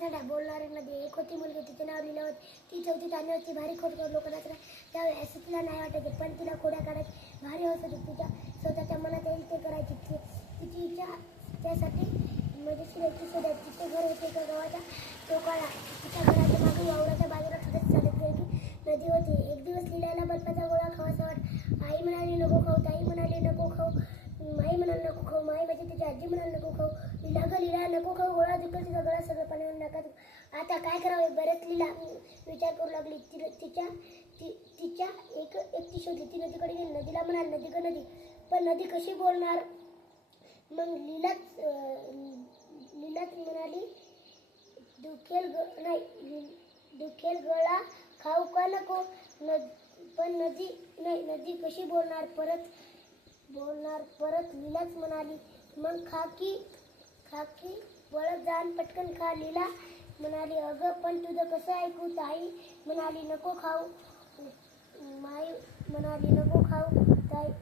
धडा बोलणारी नदी. एक होती मुलगी, तिचे नाव लीलावती. ती चौथीत आणि होती. भारी खोडकर लोक नाचला त्यावेळी असं तिला नाही वाटायचे, पण तिला खोड्या काढायची भारी हौस होती. तिच्या स्वतःच्या मनात येईल ते करायची. तिची इच्छा त्यासाठी मजेशीर याची शोधायची. तिचे घर होते एका गावाच्या टोकाला. तिच्या घराच्या मागे वावराच्या बाजूला थोडंच चालत गेली नदी होती. एक दिवस लीलाला बर्फाचा गोळा खावासा वाटला. आई म्हणाली नको खाऊ. ताई म्हणाली नको खाऊ. माई म्हणाली नको खाऊ. माई म्हणजे तिची आजी म्हणाली नको खाऊ. लीला ग लीला नको खाऊ. गोळा जिंकल तिचा गळा सगळं पाण्यावर नाकात. आता काय करावे. बरेच लीला विचार करू लागली. तिच्या एकटी शोधली. ती नदीकडे गेली. नदीला म्हणाली नदी ग नदी. पण नदी कशी बोलणार. मग लीलाच म्हणाली दुखेल गळा खाऊ का नको. पण नदी कशी बोलणार परत लीलाच म्हणाली मग खा की वळत जाण पटकन खा. लीला म्हणाली अगं पण तुझं कसं ऐकू. ताई म्हणाली नको खाऊ. माई म्हणाली नको खाऊ.